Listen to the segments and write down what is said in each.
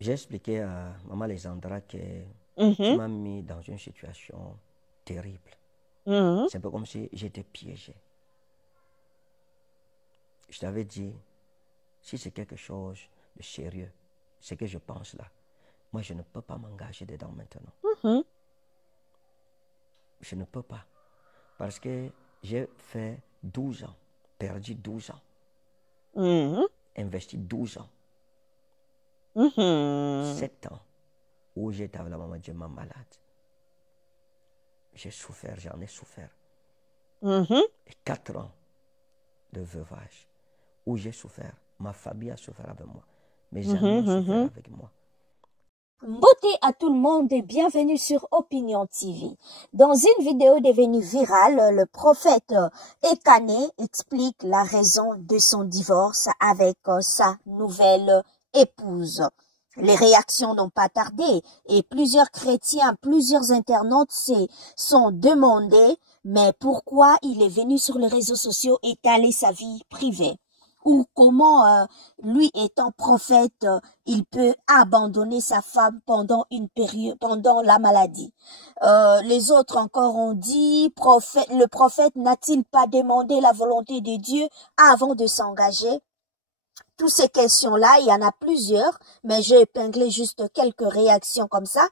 J'ai expliqué à Maman Alexandra que tu Mhm, m'as mis dans une situation terrible. mhm, C'est un peu comme si j'étais piégé. Je t'avais dit, si c'est quelque chose de sérieux, ce que je pense là, moi je ne peux pas m'engager dedans maintenant. mhm, Je ne peux pas. Parce que j'ai fait 12 ans, perdu 12 ans, mhm, investi 12 ans, mhm, 7 ans où j'étais avec la maman de ma malade. J'ai souffert, j'en ai souffert. mhm, Et 4 ans de veuvage où j'ai souffert. Ma famille a souffert avec moi. Mes amis ont mhm, souffert mhm. avec moi. Beauté à tout le monde et bienvenue sur Opinion TV. Dans une vidéo devenue virale, le prophète Ekane explique la raison de son divorce avec sa nouvelle épouse. Les réactions n'ont pas tardé et plusieurs chrétiens, plusieurs internautes se sont demandé mais pourquoi il est venu sur les réseaux sociaux étaler sa vie privée ou comment lui étant prophète il peut abandonner sa femme pendant une période, pendant la maladie. Les autres encore ont dit, le prophète n'a-t-il pas demandé la volonté de Dieu avant de s'engager? Toutes ces questions-là, il y en a plusieurs, mais j'ai épinglé juste quelques réactions comme ça.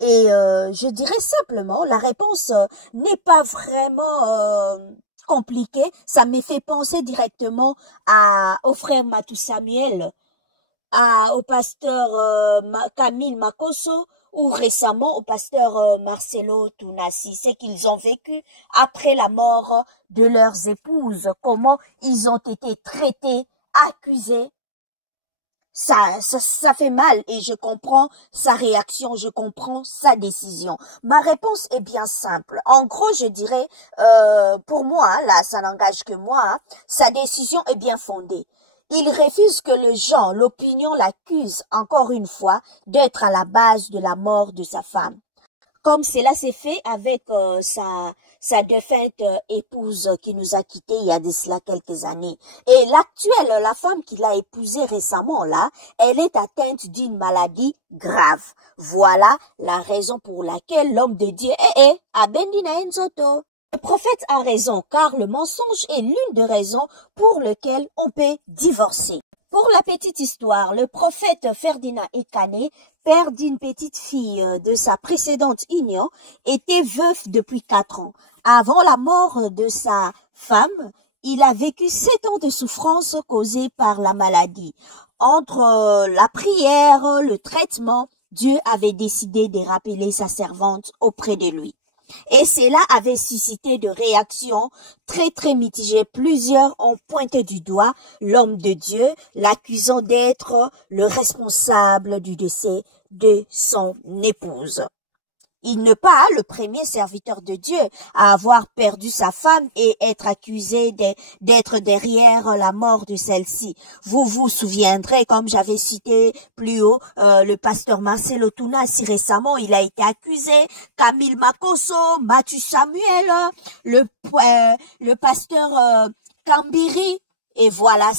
Et je dirais simplement, la réponse n'est pas vraiment compliquée. Ça me fait penser directement au frère Matou Samuel, au pasteur Camille Makosso ou récemment au pasteur Marcelo Tounassi. C'est qu'ils ont vécu après la mort de leurs épouses, comment ils ont été traités, accusés. Ça fait mal et je comprends sa réaction, je comprends sa décision. Ma réponse est bien simple. En gros, je dirais, pour moi, là, ça n'engage que moi, hein, sa décision est bien fondée. Il refuse que les gens, l'opinion l'accuse encore une fois d'être à la base de la mort de sa femme. Comme cela s'est fait avec sa défunte épouse qui nous a quittés il y a de cela quelques années. Et l'actuelle, la femme qu'il a épousée récemment là, elle est atteinte d'une maladie grave. Voilà la raison pour laquelle l'homme de Dieu Abendina Enzoto. Le prophète a raison car le mensonge est l'une des raisons pour lesquelles on peut divorcer. Pour la petite histoire, le prophète Ferdinand Ekane, père d'une petite fille de sa précédente union, était veuf depuis 4 ans. Avant la mort de sa femme, il a vécu 7 ans de souffrance causée par la maladie. Entre la prière, le traitement, Dieu avait décidé de rappeler sa servante auprès de lui. Et cela avait suscité de réactions très mitigées. Plusieurs ont pointé du doigt l'homme de Dieu, l'accusant d'être le responsable du décès de son épouse. Il n'est pas le premier serviteur de Dieu à avoir perdu sa femme et être accusé d'être derrière la mort de celle-ci. Vous vous souviendrez, comme j'avais cité plus haut, le pasteur Marcelo Tounassi récemment, il a été accusé, Camille Makosso, Mathieu Samuel, le pasteur Kambiri. Et voilà,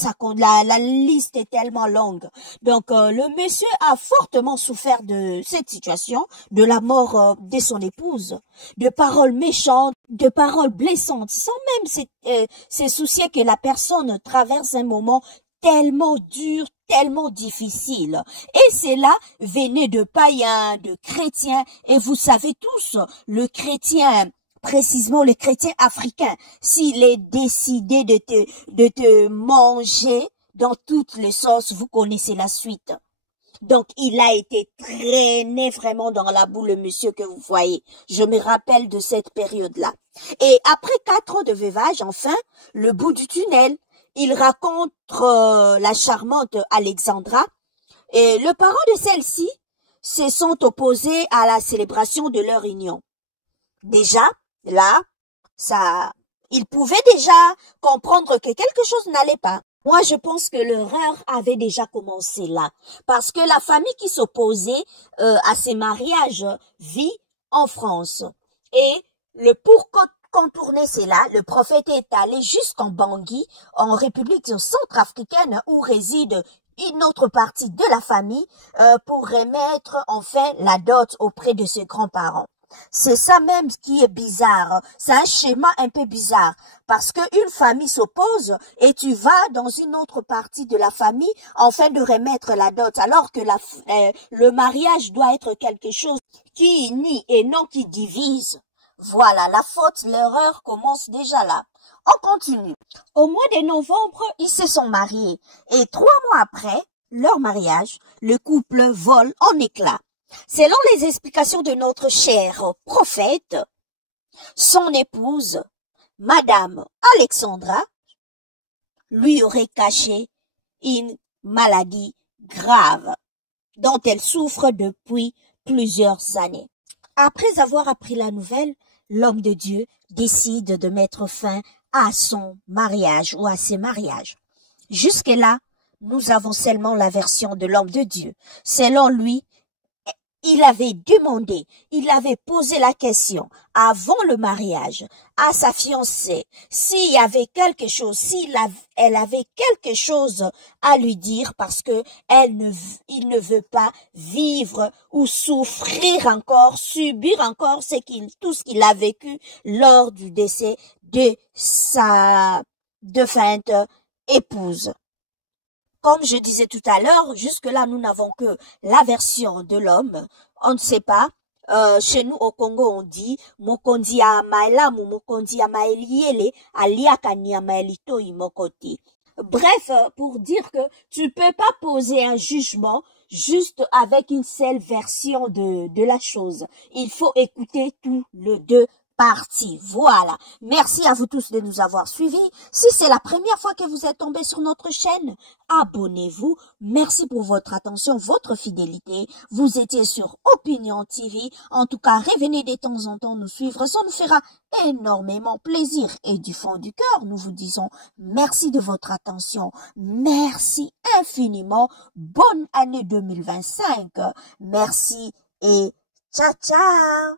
la liste est tellement longue. Donc, le monsieur a fortement souffert de cette situation, de la mort de son épouse, de paroles méchantes, de paroles blessantes, sans même se soucier que la personne traverse un moment tellement dur, tellement difficile. Et cela venait de païens, de chrétiens, et vous savez tous, le chrétien, précisément le chrétien africain, s'il est décidé de te manger dans toutes les sauces, vous connaissez la suite. Donc, il a été traîné vraiment dans la boue, le monsieur que vous voyez. Je me rappelle de cette période-là. Et après 4 ans de veuvage, enfin, le bout du tunnel, il raconte la charmante Alexandra. Et le parent de celle-ci se sont opposés à la célébration de leur union. Déjà, là, il pouvait déjà comprendre que quelque chose n'allait pas. Moi, je pense que l'erreur avait déjà commencé là. Parce que la famille qui s'opposait à ces mariages vit en France. Et pour contourner cela, le prophète est allé jusqu'en Bangui, en République centrafricaine, où réside une autre partie de la famille pour remettre enfin la dot auprès de ses grands-parents. C'est ça même qui est bizarre. C'est un schéma un peu bizarre parce que une famille s'oppose et tu vas dans une autre partie de la famille afin de remettre la dot alors que le mariage doit être quelque chose qui unit et non qui divise. Voilà, la faute, l'erreur commence déjà là. On continue. Au mois de novembre, ils se sont mariés et 3 mois après leur mariage, le couple vole en éclats. Selon les explications de notre cher prophète, son épouse, Madame Alexandra, lui aurait caché une maladie grave dont elle souffre depuis plusieurs années. Après avoir appris la nouvelle, l'homme de Dieu décide de mettre fin à son mariage ou à ses mariages. Jusque-là, nous avons seulement la version de l'homme de Dieu. Selon lui, il avait demandé, il avait posé la question avant le mariage à sa fiancée s'il y avait quelque chose, elle avait quelque chose à lui dire parce que il ne veut pas vivre ou souffrir encore, subir encore tout ce qu'il a vécu lors du décès de sa défunte épouse. Comme je disais tout à l'heure, jusque-là, nous n'avons que la version de l'homme. On ne sait pas. Chez nous, au Congo, on dit « Mokondi ya maelamu, mokondi ya maeliele, aliakani ya maelito imokoti ». Bref, pour dire que tu peux pas poser un jugement juste avec une seule version de la chose. Il faut écouter tous les deux parties. Voilà. Merci à vous tous de nous avoir suivis. Si c'est la première fois que vous êtes tombés sur notre chaîne, abonnez-vous. Merci pour votre attention, votre fidélité. Vous étiez sur Opinion TV. En tout cas, revenez de temps en temps nous suivre. Ça nous fera énormément plaisir. Et du fond du cœur, nous vous disons merci de votre attention. Merci infiniment. Bonne année 2025. Merci et ciao, ciao.